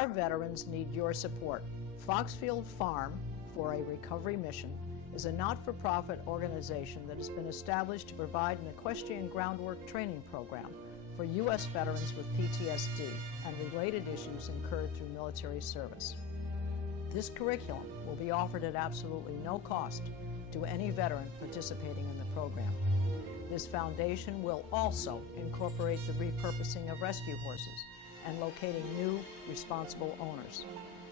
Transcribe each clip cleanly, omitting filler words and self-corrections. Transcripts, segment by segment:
Our veterans need your support. Foxfield Farm for a Recovery Mission is a not-for-profit organization that has been established to provide an equestrian groundwork training program for U.S. veterans with PTSD and related issues incurred through military service. This curriculum will be offered at absolutely no cost to any veteran participating in the program. This foundation will also incorporate the repurposing of rescue horses and locating new, responsible owners.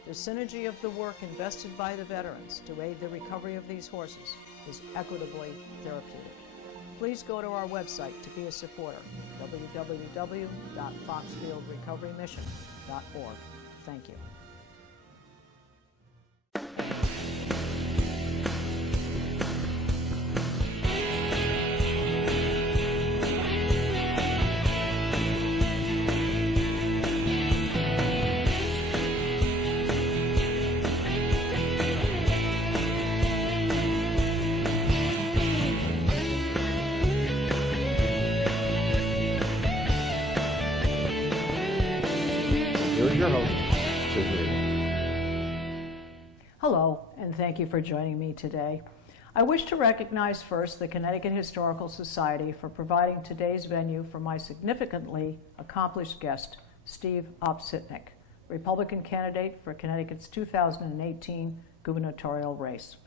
The synergy of the work invested by the veterans to aid the recovery of these horses is equitably therapeutic. Please go to our website to be a supporter, www.foxfieldrecoverymission.org. Thank you. Your host, Hello, and thank you for joining me today. I wish to recognize first the Connecticut Historical Society for providing today's venue for my significantly accomplished guest, Steve Obsitnik, Republican candidate for Connecticut's 2018 gubernatorial race.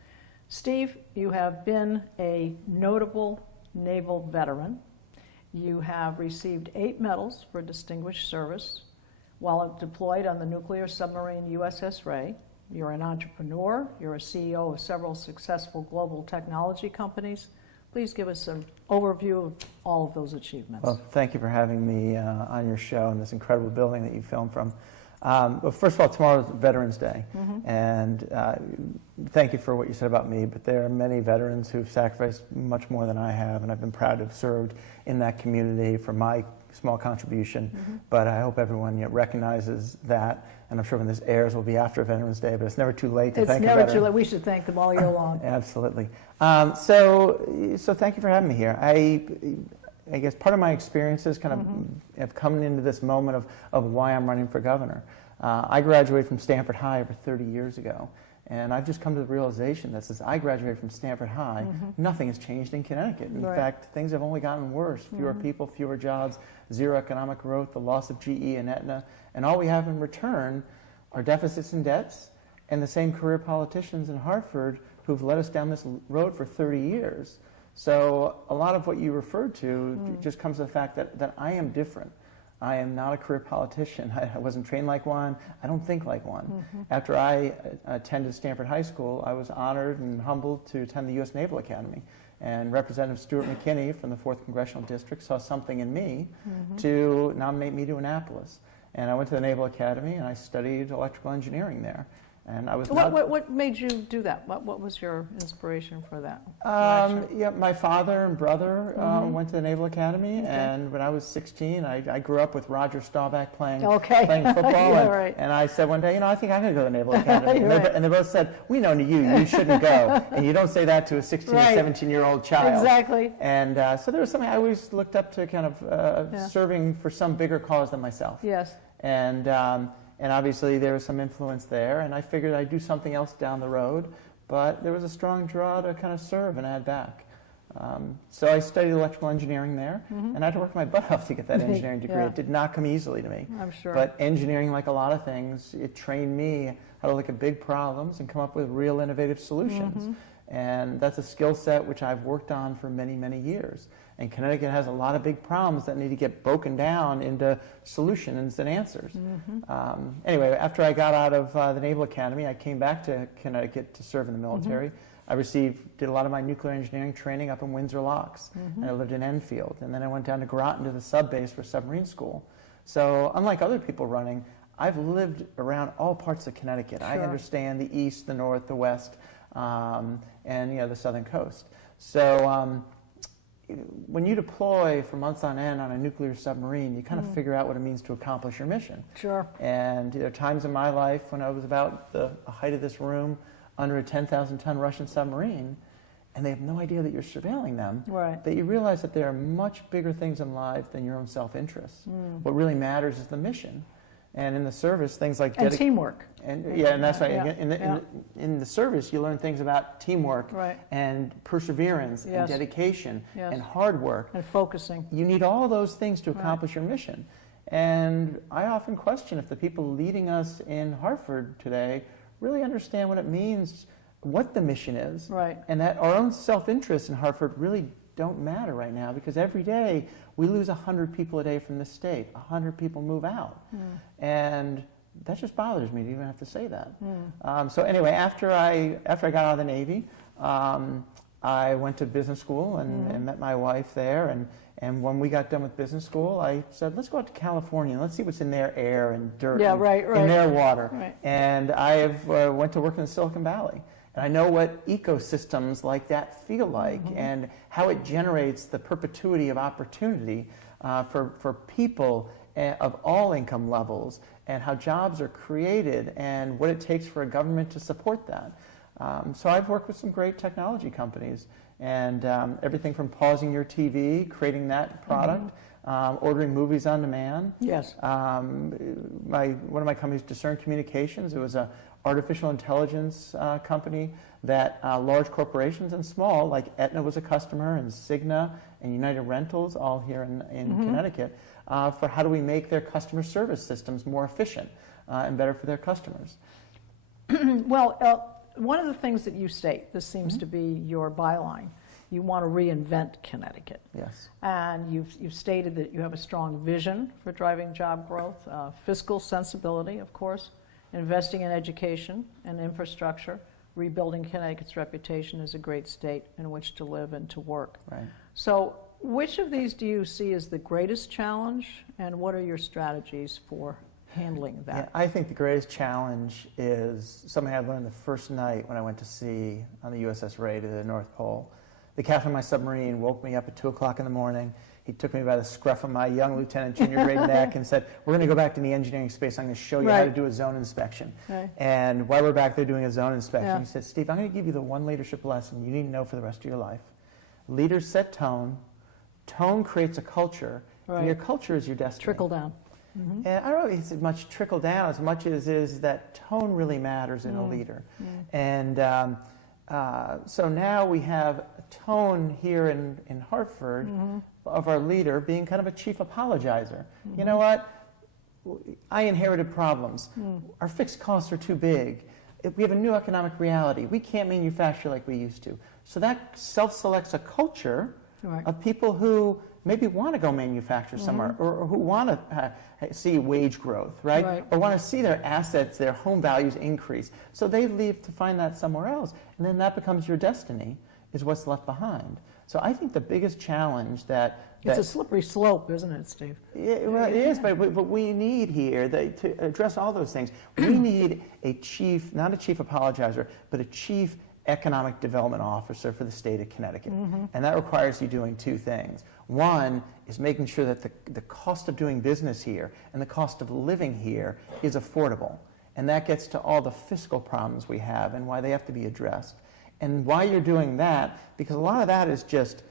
Steve, you have been a notable naval veteran. You have received 8 medals for distinguished service. While deployed on the nuclear submarine USS Ray, you're an entrepreneur, you're a CEO of several successful global technology companies. Please give us an overview of all of those achievements. Well, thank you for having me on your show in this incredible building that you filmed from. Well, first of all, tomorrow is Veterans Day, and thank you for what you said about me, but there are many veterans who've sacrificed much more than I have, and I've been proud to have served in that community for my small contribution, but I hope everyone recognizes that, and I'm sure when this airs will be after Veterans Day, but it's never too late to thank a veteran. It's never too late. We should thank them all year long. Absolutely. So thank you for having me here. I guess part of my experiences kind of have come into this moment of why I'm running for governor. I graduated from Stanford High over 30 years ago. And I've just come to the realization that since I graduated from Stanford High, nothing has changed in Connecticut. In fact, things have only gotten worse. Fewer people, fewer jobs, zero economic growth, the loss of GE and Aetna. And all we have in return are deficits and debts and the same career politicians in Hartford who've led us down this road for 30 years. So a lot of what you referred to just comes to the fact that I am different. I am not a career politician. I wasn't trained like one. I don't think like one. After I attended Stanford High School, I was honored and humbled to attend the U.S. Naval Academy. And Representative Stuart McKinney from the 4th Congressional District saw something in me to nominate me to Annapolis. And I went to the Naval Academy and I studied electrical engineering there. And I was what made you do that? What was your inspiration for that? Yeah, my father and brother went to the Naval Academy, and when I was 16, I grew up with Roger Staubach playing football, and I said one day, I think I'm going to go to the Naval Academy. And they both said, we know you shouldn't go. And you don't say that to a 16 or 17-year-old child. Exactly. And so there was something I always looked up to, kind of serving for some bigger cause than myself. Yes. And obviously there was some influence there, and I figured I'd do something else down the road, but there was a strong draw to kind of serve and add back. So I studied electrical engineering there, and I had to work my butt off to get that engineering degree. It did not come easily to me. I'm sure. But engineering, like a lot of things, it trained me how to look at big problems and come up with real innovative solutions. And that's a skill set which I've worked on for many, many years. And Connecticut has a lot of big problems that need to get broken down into solutions and answers. Anyway, after I got out of the Naval Academy, I came back to Connecticut to serve in the military. I did a lot of my nuclear engineering training up in Windsor Locks, and I lived in Enfield. And then I went down to Groton to the sub base for submarine school. So unlike other people running, I've lived around all parts of Connecticut. I understand the east, the north, the west, and the southern coast. So when you deploy for months on end on a nuclear submarine, you kind of figure out what it means to accomplish your mission. Sure. And there are times in my life when I was about the height of this room under a 10,000-ton Russian submarine, and they have no idea that you're surveilling them, that you realize that there are much bigger things in life than your own self-interest. What really matters is the mission. And in the service, things like and teamwork. And yeah, and that's right. In the service, you learn things about teamwork and perseverance and dedication and hard work and focusing. You need all those things to accomplish your mission. And I often question if the people leading us in Hartford today really understand what it means, what the mission is, and that our own self-interest in Hartford really don't matter right now, because every day we lose 100 people a day from this state. 100 people move out. And that just bothers me to even have to say that. So anyway, after I got out of the Navy, I went to business school and met my wife there. And when we got done with business school, I said, let's go out to California and let's see what's in their air and dirt in their water. And I went to work in the Silicon Valley. And I know what ecosystems like that feel like and how it generates the perpetuity of opportunity for people of all income levels, and how jobs are created and what it takes for a government to support that. So I've worked with some great technology companies, and everything from pausing your TV, creating that product, ordering movies on demand. Yes. One of my companies, Discern Communications, it was a artificial intelligence company that large corporations and small, like Aetna was a customer, and Cigna and United Rentals, all here in Connecticut, for how do we make their customer service systems more efficient and better for their customers. Well, one of the things that you state, this seems to be your byline, you want to reinvent Connecticut. Yes. And you've stated that you have a strong vision for driving job growth, fiscal sensibility, of course, investing in education and infrastructure, rebuilding Connecticut's reputation as a great state in which to live and to work. Right. So which of these do you see as the greatest challenge, and what are your strategies for handling that? Yeah, I think the greatest challenge is something I learned the first night when I went to sea on the USS Ray to the North Pole. The captain of my submarine woke me up at 2 o'clock in the morning. He took me by the scruff of my young lieutenant junior grade neck and said, we're going to go back to the engineering space. I'm going to show you how to do a zone inspection. And while we're back there doing a zone inspection, he said, Steve, I'm going to give you the one leadership lesson you need to know for the rest of your life. Leaders set tone. Tone creates a culture. And your culture is your destiny. Trickle down. And I don't know if it's as much trickle down as much as is that tone really matters in a leader. And so now we have a tone here in Hartford of our leader being kind of a chief apologizer. You know what? I inherited problems. Our fixed costs are too big. We have a new economic reality. We can't manufacture like we used to. So that self-selects a culture of people who maybe want to go manufacture somewhere, or who want to see wage growth, or want to see their assets, their home values increase. So they leave to find that somewhere else. And then that becomes your destiny, is what's left behind. So I think the biggest challenge it's a slippery slope, isn't it, Steve? Well, it is, but we need here to address all those things. We need a chief, not a chief apologizer, but a chief economic development officer for the state of Connecticut. And that requires you doing two things. One is making sure that the cost of doing business here and the cost of living here is affordable. And that gets to all the fiscal problems we have and why they have to be addressed. And why you're doing that, because a lot of that is just,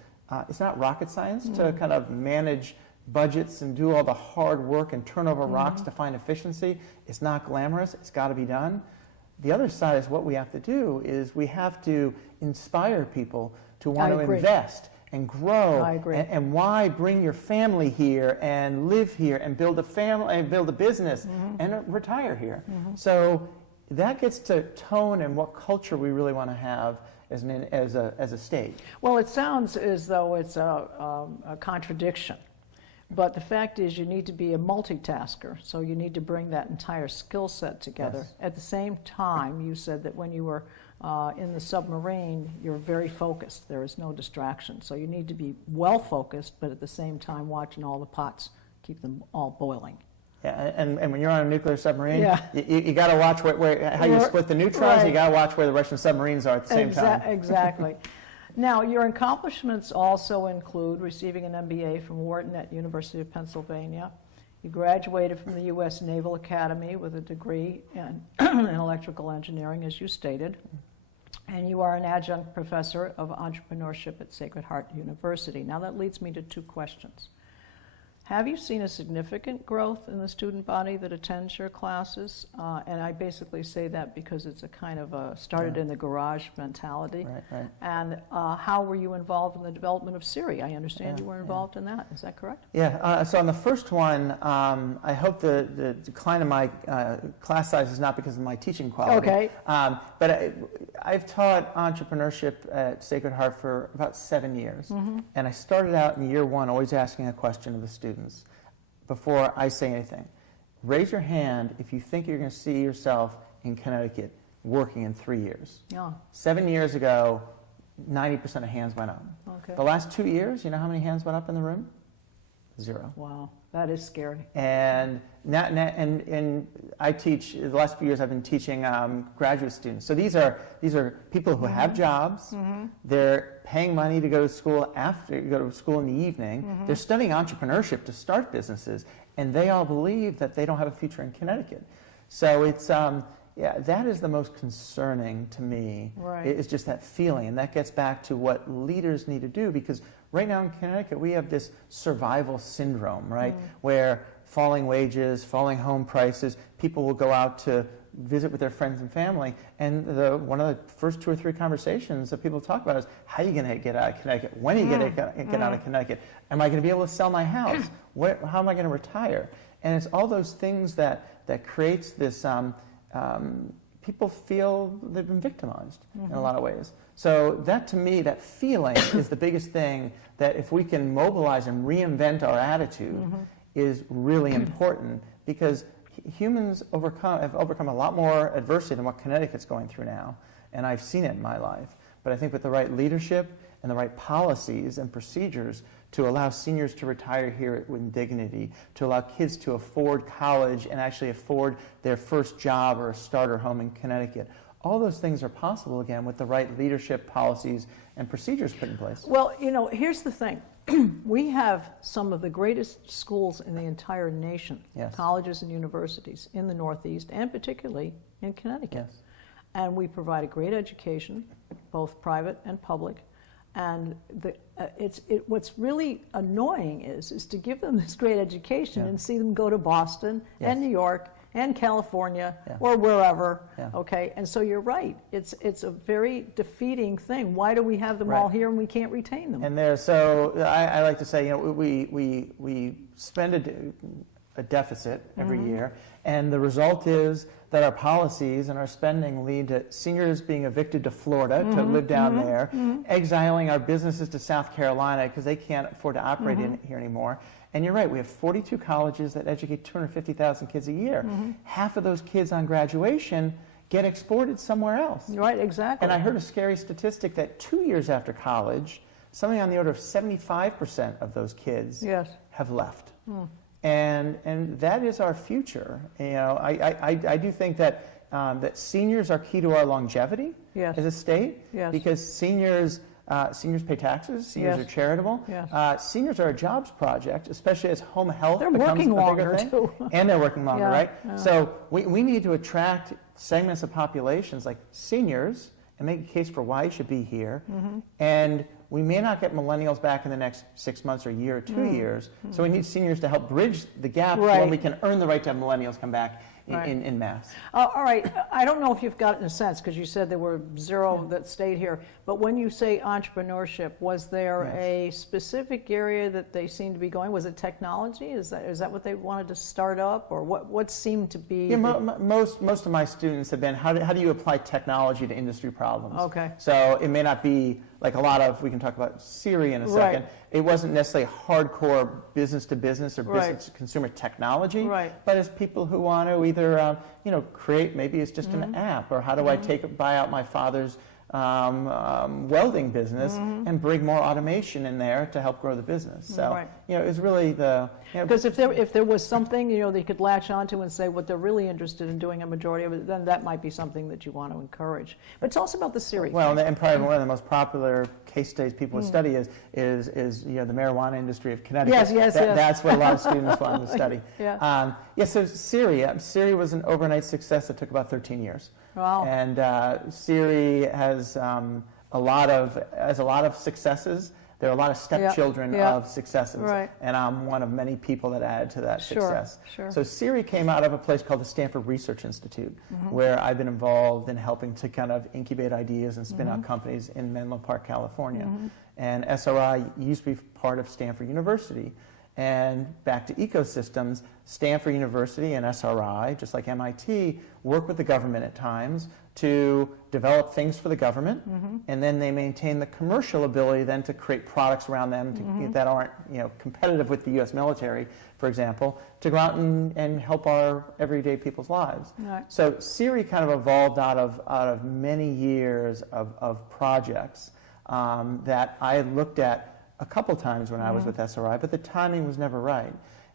it's not rocket science to kind of manage budgets and do all the hard work and turn over rocks to find efficiency. It's not glamorous. It's got to be done. The other side is what we have to do is we have to inspire people to want to invest and grow. I agree. And why bring your family here and live here and build a family and build a business and retire here. So that gets to tone and what culture we really want to have as a state. Well, it sounds as though it's a contradiction. But the fact is you need to be a multitasker, so you need to bring that entire skill set together. Yes. At the same time, you said that when you were in the submarine, you're very focused. There is no distraction. So you need to be well focused, but at the same time watching all the pots, keep them all boiling. Yeah, and when you're on a nuclear submarine, you got to watch how you split the neutrons. You got to watch where the Russian submarines are at the same time. Exactly. Now, your accomplishments also include receiving an MBA from Wharton at University of Pennsylvania. You graduated from the U.S. Naval Academy with a degree in electrical engineering, as you stated. And you are an adjunct professor of entrepreneurship at Sacred Heart University. Now, that leads me to two questions. Have you seen a significant growth in the student body that attends your classes? And I basically say that because it's a kind of a started in the garage mentality. Right. And how were you involved in the development of Siri? I understand you were involved in that. Is that correct? Yeah. So on the first one, I hope the decline in my class size is not because of my teaching quality. Okay. But I've taught entrepreneurship at Sacred Heart for about 7 years. And I started out in year one always asking a question of the students before I say anything. Raise your hand if you think you're going to see yourself in Connecticut working in 3 years. Yeah. 7 years ago, 90% of hands went up. Okay. The last 2 years, you know how many hands went up in the room? 0. Wow, that is scary. And I teach, the last few years I've been teaching graduate students. So these are people who have jobs, they're paying money to go to school in the evening, they're studying entrepreneurship to start businesses, and they all believe that they don't have a future in Connecticut. So it's, that is the most concerning to me. Right. It's just that feeling, and that gets back to what leaders need to do, because right now in Connecticut we have this survival syndrome, right, where falling wages, falling home prices, people will go out to visit with their friends and family, and one of the first 2 or 3 conversations that people talk about is, how are you going to get out of Connecticut? When are you going to get out of Connecticut? Am I going to be able to sell my house? How am I going to retire? And it's all those things that creates this, people feel they've been victimized in a lot of ways. So that, to me, that feeling is the biggest thing, that if we can mobilize and reinvent our attitude is really important, because humans have overcome a lot more adversity than what Connecticut's going through now, and I've seen it in my life. But I think with the right leadership and the right policies and procedures to allow seniors to retire here with dignity, to allow kids to afford college and actually afford their first job or a starter home in Connecticut, all those things are possible again with the right leadership, policies, and procedures put in place. Well, here's the thing. We have some of the greatest schools in the entire nation, colleges and universities in the Northeast, and particularly in Connecticut. Yes. And we provide a great education, both private and public. And what's really annoying is to give them this great education and see them go to Boston and New York and California or wherever, okay? And so you're right. It's a very defeating thing. Why do we have them all here and we can't retain them? And I like to say, we spend a deficit every year, and the result is that our policies and our spending lead to seniors being evicted to Florida to live down there, exiling our businesses to South Carolina because they can't afford to operate in here anymore. And you're right, we have 42 colleges that educate 250,000 kids a year. Half of those kids on graduation get exported somewhere else. Right, exactly. And I heard a scary statistic that 2 years after college, something on the order of 75% of those kids have left. And that is our future. I do think that that seniors are key to our longevity as a state, because seniors pay taxes, seniors are charitable, seniors are a jobs project, especially as home health becomes a bigger thing. Too. And they're working longer, right? So we need to attract segments of populations like seniors and make a case for why you should be here. And we may not get millennials back in the next 6 months or year or 2 years, so we need seniors to help bridge the gap when we can earn the right to have millennials come back in mass. All right. I don't know if you've gotten a sense, because you said there were 0 that stayed here, but when you say entrepreneurship, was there a specific area that they seemed to be going? Was it technology? Is that what they wanted to start up, or what seemed to be? Yeah, most of my students have been, how do you apply technology to industry problems? Okay. So it may not be like a lot of, we can talk about Siri in a second. It wasn't necessarily hardcore business to business or business to consumer technology, but as people who want to either create, maybe it's just an app, or how do I buy out my father's welding business and bring more automation in there to help grow the business. So it's really because if there was something they could latch onto and say what they're really interested in doing, a majority of it, then that might be something that you want to encourage. But it's also about the Siri. Well, and probably one of the most popular case studies people would study is the marijuana industry of Connecticut. Yes. That's what a lot of students want to study. So Siri was an overnight success that took about 13 years. Wow. And Siri has a lot of successes. There are a lot of stepchildren of successes, right. and I'm one of many people that added to that success. Sure. So Siri came out of a place called the Stanford Research Institute, where I've been involved in helping to kind of incubate ideas and spin out companies in Menlo Park, California. And SRI used to be part of Stanford University. And back to ecosystems, Stanford University and SRI, just like MIT, work with the government at times to develop things for the government, and then they maintain the commercial ability then to create products around them that aren't competitive with the U.S. military, for example, to go out and help our everyday people's lives. Right. So Siri kind of evolved out of many years of projects that I had looked at a couple times when I was with SRI, but the timing was never right.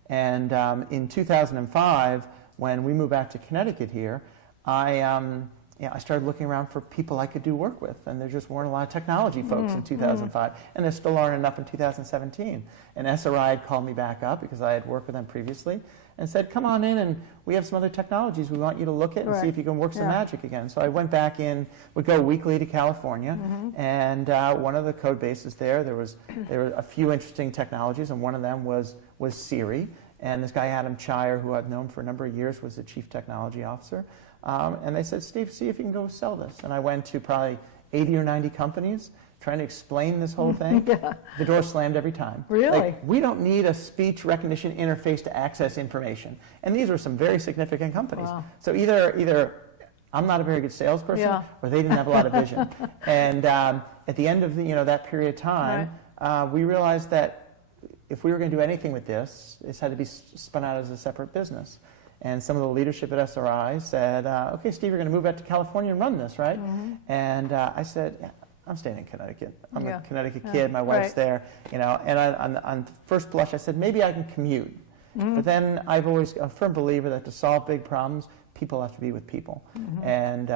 And in 2005, when we moved back to Connecticut here, I started looking around for people I could do work with, and there just weren't a lot of technology folks in 2005, and there still aren't enough in 2017. And SRI had called me back up because I had worked with them previously and said, come on in, and we have some other technologies we want you to look at and see if you can work some magic again. So I went back in, would go weekly to California, and one of the code bases there were a few interesting technologies, and one of them was Siri. And this guy, Adam Chire, who I've known for a number of years, was the chief technology officer. And they said, Steve, see if you can go sell this. And I went to probably 80 or 90 companies trying to explain this whole thing. The door slammed every time. Really? Like, we don't need a speech recognition interface to access information. And these were some very significant companies. Wow. So either I'm not a very good salesperson, or they didn't have a lot of vision. And at the end of that period of time, we realized that if we were going to do anything with this had to be spun out as a separate business. And some of the leadership at SRI said, okay, Steve, you're going to move out to California and run this, right? And I said, I'm staying in Connecticut. I'm a Connecticut kid. My wife's there. And on first blush, I said, maybe I can commute. But then I've always a firm believer that to solve big problems, people have to be with people. And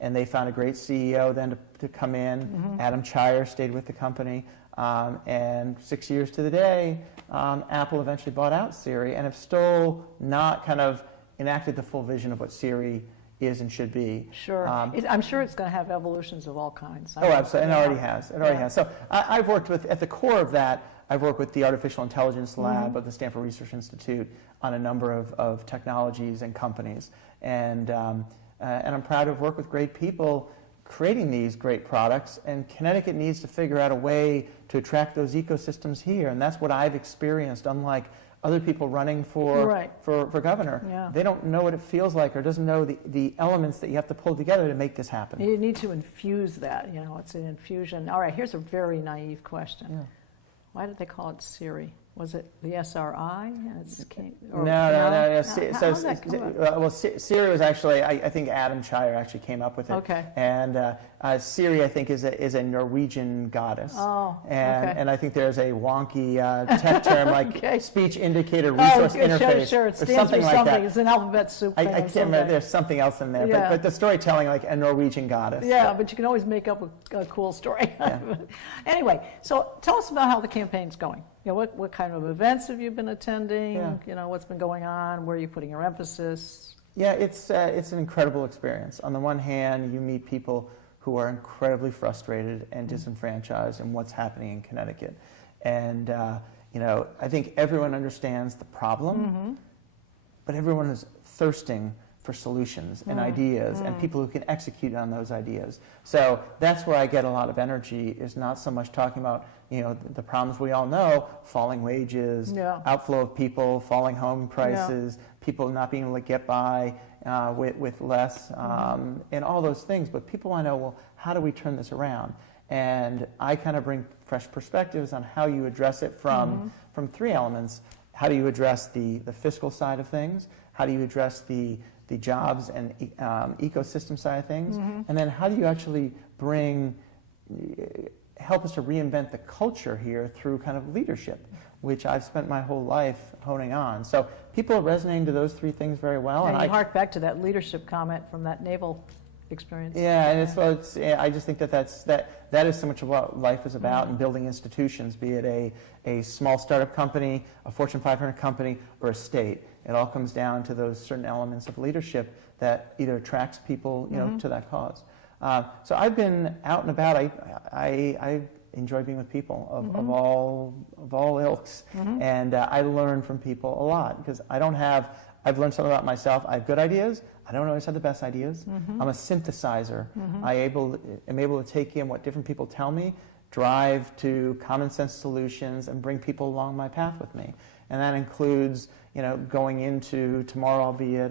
they found a great CEO then to come in. Adam Chire stayed with the company. And 6 years to the day, Apple eventually bought out Siri and have still not kind of enacted the full vision of what Siri is and should be. Sure. I'm sure it's going to have evolutions of all kinds. Absolutely. And it already has. It already has. So I've worked with, at the core of that, I've worked with the Artificial Intelligence Lab of the Stanford Research Institute on a number of technologies and companies. And I'm proud to have worked with great people creating these great products, and Connecticut needs to figure out a way to attract those ecosystems here, and that's what I've experienced, unlike other people running for governor. They don't know what it feels like or doesn't know the elements that you have to pull together to make this happen. You need to infuse that, it's an infusion. All right, here's a very naive question. Why did they call it Siri? Was it the SRI? No. So, Siri was actually, I think Adam Chire actually came up with it. Okay. And Siri, I think, is a Norwegian goddess. And I think there's a wonky tech term like speech indicator resource interface. Sure. It stands for something. It's an alphabet soup. I can't remember. There's something else in there. But the storytelling, like a Norwegian goddess. But you can always make up a cool story. Anyway, so tell us about how the campaign's going. What kind of events have you been attending? What's been going on? Where are you putting your emphasis? Yeah, it's an incredible experience. On the one hand, you meet people who are incredibly frustrated and disenfranchised in what's happening in Connecticut. And, I think everyone understands the problem, but everyone is thirsting for solutions and ideas and people who can execute on those ideas. So that's where I get a lot of energy, is not so much talking about the problems we all know, falling wages, outflow of people, falling home prices, people not being able to get by with less, and all those things. But people want to know, well, how do we turn this around? And I kind of bring fresh perspectives on how you address it from three elements. How do you address the fiscal side of things? How do you address the jobs and ecosystem side of things? And then how do you actually help us to reinvent the culture here through kind of leadership, which I've spent my whole life honing on. So people are resonating to those three things very well. And you hark back to that leadership comment from that naval experience. Yeah, and I just think that is so much of what life is about, and building institutions, be it a small startup company, a Fortune 500 company, or a state. It all comes down to those certain elements of leadership that either attracts people, to that cause. So I've been out and about. I enjoy being with people of all ilks, and I learn from people a lot because I've learned something about myself. I have good ideas. I don't always have the best ideas. I'm a synthesizer. I'm able to take in what different people tell me, drive to common sense solutions, and bring people along my path with me. And that includes, going into tomorrow I'll be at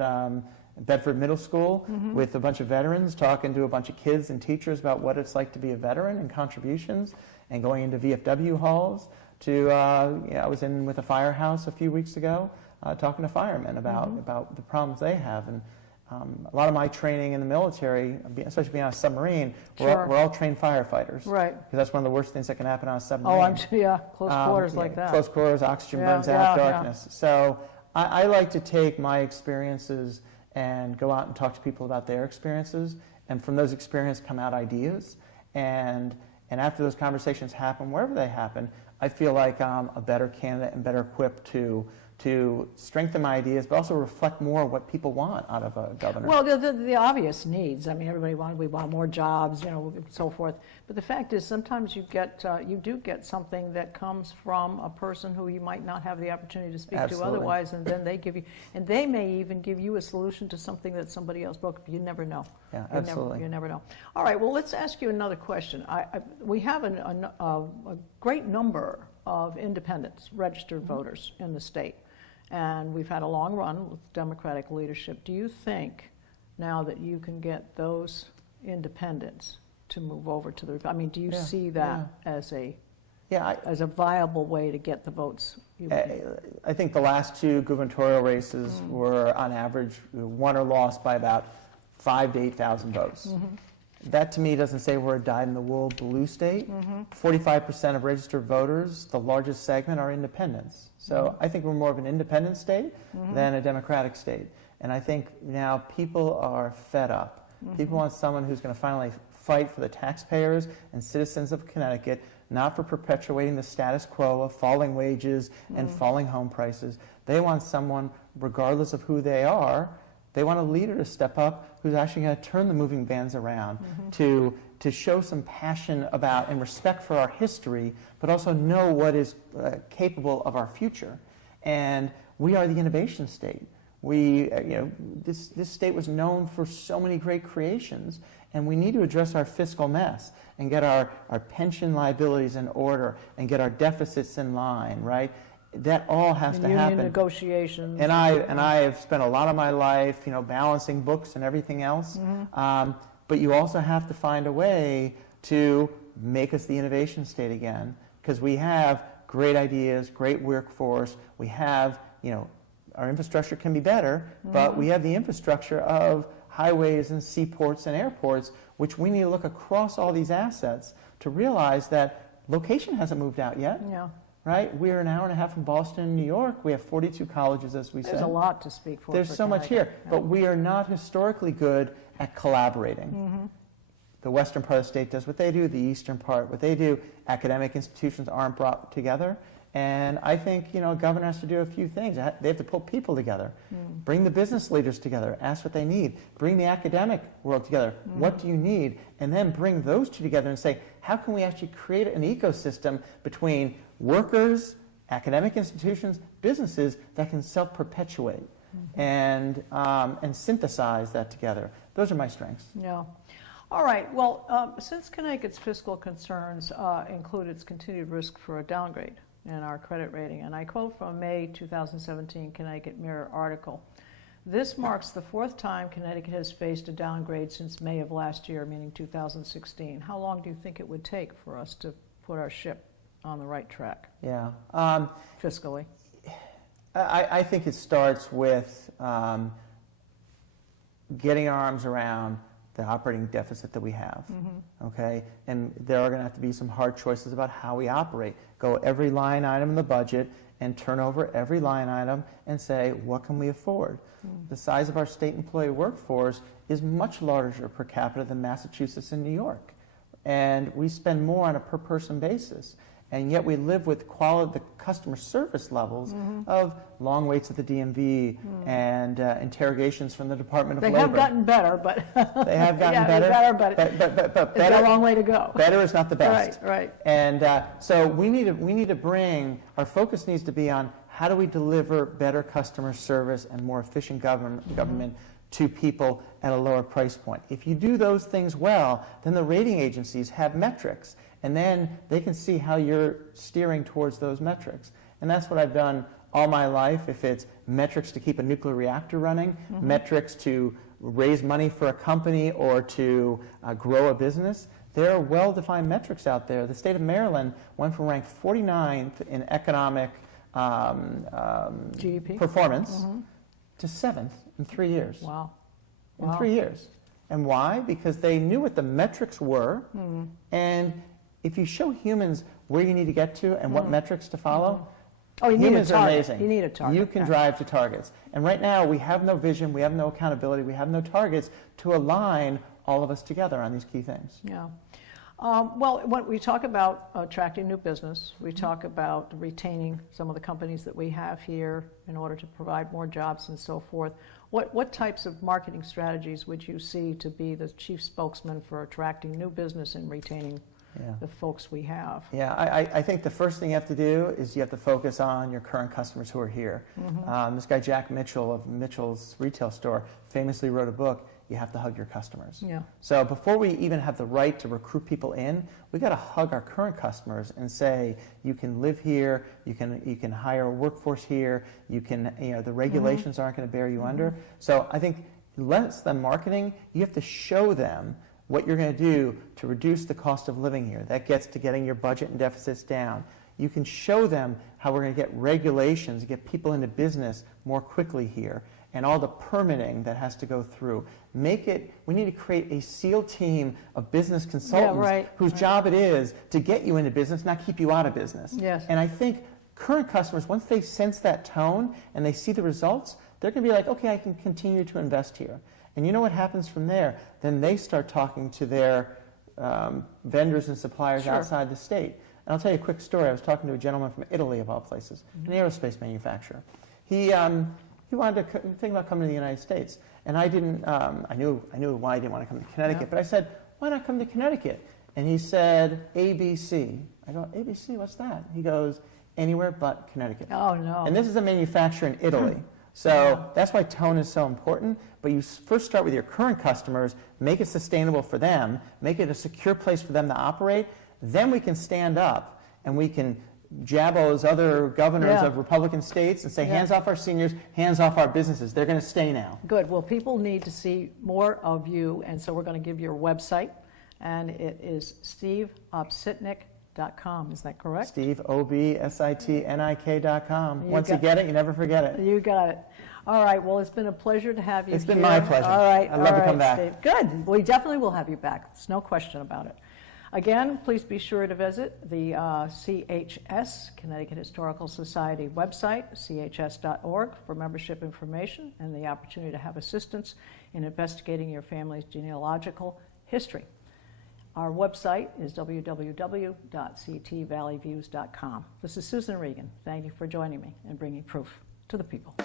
Bedford Middle School with a bunch of veterans, talking to a bunch of kids and teachers about what it's like to be a veteran and contributions, and going into VFW halls to, I was in with a firehouse a few weeks ago, talking to firemen about the problems they have. And a lot of my training in the military, especially being on a submarine, we're all trained firefighters. Right. Because that's one of the worst things that can happen on a submarine. Oh, close quarters like that. Close quarters, oxygen burns out, darkness. So I like to take my experiences and go out and talk to people about their experiences, and from those experiences come out ideas. And after those conversations happen, wherever they happen, I feel like I'm a better candidate and better equipped to strengthen my ideas, but also reflect more what people want out of a governor. Well, the obvious needs. I mean, we want more jobs, and so forth. But the fact is, sometimes you do get something that comes from a person who you might not have the opportunity to speak to otherwise, and then they may even give you a solution to something that somebody else broke. You never know. Yeah, absolutely. You never know. All right. Well, let's ask you another question. We have a great number of independents, registered voters in the state. And we've had a long run with Democratic leadership. Do you think now that you can get those independents to move over to the, do you see that as a viable way to get the votes? I think the last two gubernatorial races were on average won or lost by about 5,000 to 8,000 votes. That to me doesn't say we're a dyed-in-the-wool blue state. 45% of registered voters, the largest segment, are independents. So I think we're more of an independent state than a Democratic state. And I think now people are fed up. People want someone who's going to finally fight for the taxpayers and citizens of Connecticut, not for perpetuating the status quo of falling wages and falling home prices. They want someone, regardless of who they are, they want a leader to step up who's actually going to turn the moving vans around, to show some passion about and respect for our history, but also know what is capable of our future. And we are the innovation state. This state was known for so many great creations, and we need to address our fiscal mess and get our pension liabilities in order and get our deficits in line, right? That all has to happen. Union negotiations. And I have spent a lot of my life, balancing books and everything else. But you also have to find a way to make us the innovation state again, because we have great ideas, great workforce. We have, our infrastructure can be better, but we have the infrastructure of highways and seaports and airports, which we need to look across all these assets to realize that location hasn't moved out yet. Yeah. Right? We're an hour and a half from Boston and New York. We have 42 colleges, as we said. There's a lot to speak for. There's so much here. Yeah. But we are not historically good at collaborating. The western part of the state does what they do, the eastern part what they do. Academic institutions aren't brought together. And I think, a governor has to do a few things. They have to pull people together, bring the business leaders together, ask what they need, bring the academic world together, what do you need, and then bring those two together and say, how can we actually create an ecosystem between workers, academic institutions, businesses that can self-perpetuate and synthesize that together. Those are my strengths. Yeah. All right. Well, since Connecticut's fiscal concerns include its continued risk for a downgrade in our credit rating, and I quote from a May 2017 Connecticut Mirror article, "This marks the fourth time Connecticut has faced a downgrade since May of last year, meaning 2016. How long do you think it would take for us to put our ship on the right track?" Yeah. Fiscally. I think it starts with getting our arms around the operating deficit that we have, okay? And there are going to have to be some hard choices about how we operate. Go every line item in the budget and turn over every line item and say, what can we afford? The size of our state employee workforce is much larger per capita than Massachusetts and New York. And we spend more on a per person basis. and yet we live with the customer service levels of long waits at the DMV and interrogations from the Department of Labor. They have gotten better, but they have gotten yeah, better, but better, it's a long way to go. Better is not the best. Right. And so we need to bring, our focus needs to be on how do we deliver better customer service and more efficient government to people at a lower price point. If you do those things well, then the rating agencies have metrics, and then they can see how you're steering towards those metrics. And that's what I've done all my life. If it's metrics to keep a nuclear reactor running, metrics to raise money for a company or to grow a business, there are well-defined metrics out there. The state of Maryland went from rank 49th in economic GDP performance to 7th in 3 years. Wow. In 3 years. And why? Because they knew what the metrics were, and if you show humans where you need to get to and what metrics to follow, you need a humans are target. amazing. You need a target. You can drive to targets. And right now, we have no vision, we have no accountability, we have no targets to align all of us together on these key things. Yeah. Well, when we talk about attracting new business, we talk about retaining some of the companies that we have here in order to provide more jobs and so forth. What types of marketing strategies would you see to be the chief spokesman for attracting new business and retaining the folks we have? Yeah, I think the first thing you have to do is you have to focus on your current customers who are here. This guy Jack Mitchell of Mitchell's Retail Store famously wrote a book, You Have to Hug Your Customers. Yeah. So before we even have the right to recruit people in, we got to hug our current customers and say, you can live here, you can hire a workforce here, you can, the regulations aren't going to bear you under. So I think less than marketing, you have to show them what you're going to do to reduce the cost of living here. That gets to getting your budget and deficits down. You can show them how we're going to get regulations, get people into business more quickly here, and all the permitting that has to go through. We need to create a SEAL team of business consultants whose job it is to get you into business, not keep you out of business. Yes. And I think current customers, once they sense that tone and they see the results, they're going to be like, okay, I can continue to invest here. And you know what happens from there? Then they start talking to their vendors and suppliers outside the state. And I'll tell you a quick story. I was talking to a gentleman from Italy, of all places, an aerospace manufacturer. He wanted to think about coming to the United States. And I didn't, I knew why I didn't want to come to Connecticut, but I said, why not come to Connecticut? And he said, ABC. I go, ABC, what's that? He goes, anywhere but Connecticut. Oh, no. And this is a manufacturer in Italy. So that's why tone is so important. But you first start with your current customers, make it sustainable for them, make it a secure place for them to operate. Then we can stand up and we can jab all those other governors of Republican states and say, hands off our seniors, hands off our businesses. They're going to stay now. Good. Well, people need to see more of you, and so we're going to give you a website, and it is steveobsitnik.com. Is that correct? Steve, OBSITNIK.com. Once you get it, you never forget it. You got it. All right. Well, it's been a pleasure to have you here. It's been my pleasure. All right. I'd love to come back. Steve. Good. We definitely will have you back. There's no question about it. Again, please be sure to visit the CHS, Connecticut Historical Society website, chs.org, for membership information and the opportunity to have assistance in investigating your family's genealogical history. Our website is www.ctvalleyviews.com. This is Susan Regan. Thank you for joining me and bringing proof to the people.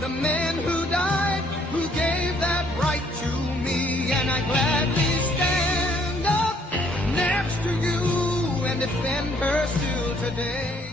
The men who died, who gave that right to me, and I gladly stand up next to you and defend her still today.